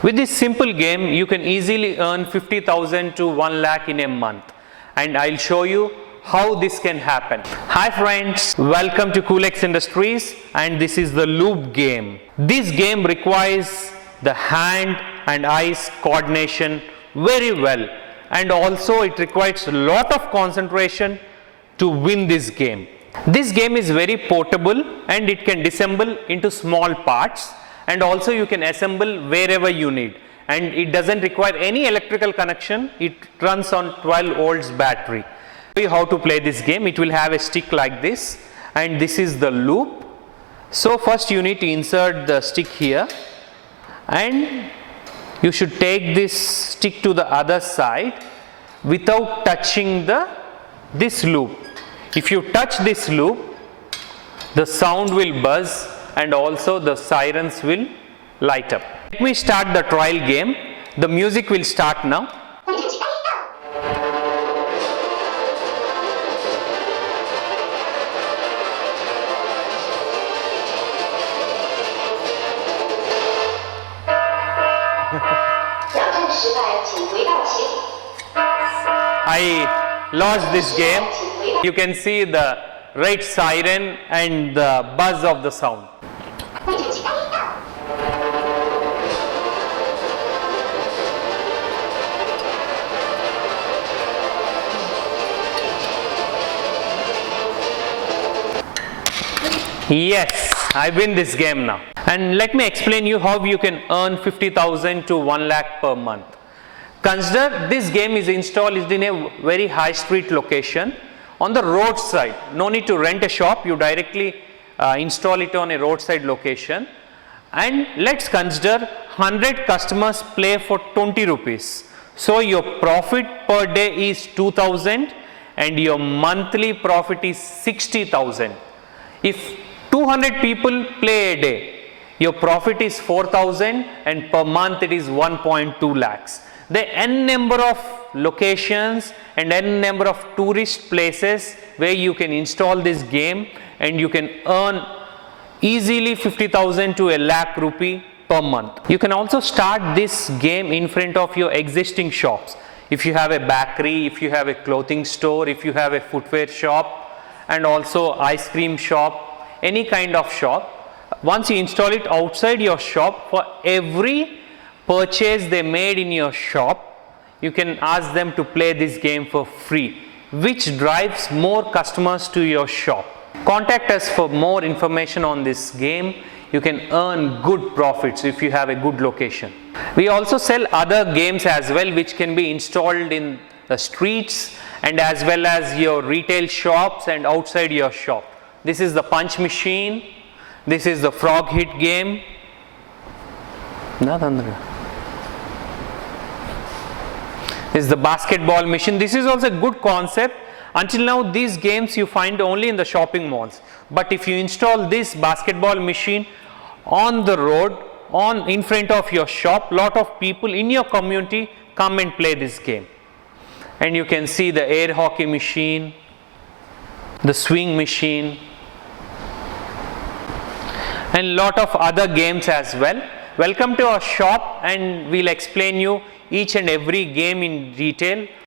With this simple game, you can easily earn 50,000 to 1 lakh in a month, and I'll show you how this can happen. Hi friends, welcome to Coolx Industries, and this is the loop game. This game requires the hand and eyes coordination very well, and also it requires a lot of concentration to win this game. This game is very portable and it can disassemble into small parts, and also you can assemble wherever you need, and it doesn't require any electrical connection. It runs on 12 volts battery. Show you how to play this game. It will have a stick like this, and this is the loop. So first you need to insert the stick here, and you should take this stick to the other side without touching this loop. If you touch this loop, the sound will buzz and also the sirens will light up. Let me start the trial game. The music will start now. I lost this game. You can see the red siren and the buzz of the sound. Yes, I win this game now. And let me explain you how you can earn 50,000 to 1 lakh per month. Consider this game is installed in a very high street location on the roadside. No need to rent a shop, you directly install it on a roadside location. And let's consider 100 customers play for 20 rupees. So your profit per day is 2,000 and your monthly profit is 60,000. If 200 people play a day, your profit is 4,000 and per month it is 1.2 lakhs. The n number of locations and n number of tourist places where you can install this game, and you can earn easily 50,000 to a lakh rupee per month. You can also start this game in front of your existing shops. If you have a bakery, if you have a clothing store, if you have a footwear shop, and also ice cream shop, any kind of shop. Once you install it outside your shop, for every purchase they made in your shop, you can ask them to play this game for free, which drives more customers to your shop. Contact us for more information on this game. You can earn good profits if you have a good location. We also sell other games as well, which can be installed in the streets and as well as your retail shops and outside your shop. This is the punch machine. This is the frog hit game. This is the basketball machine. This is also a good concept. Until now, these games you find only in the shopping malls. But if you install this basketball machine on the road, in front of your shop, lot of people in your community come and play this game. And you can see the air hockey machine, the swing machine, and lot of other games as well. Welcome to our shop, and we'll explain you each and every game in detail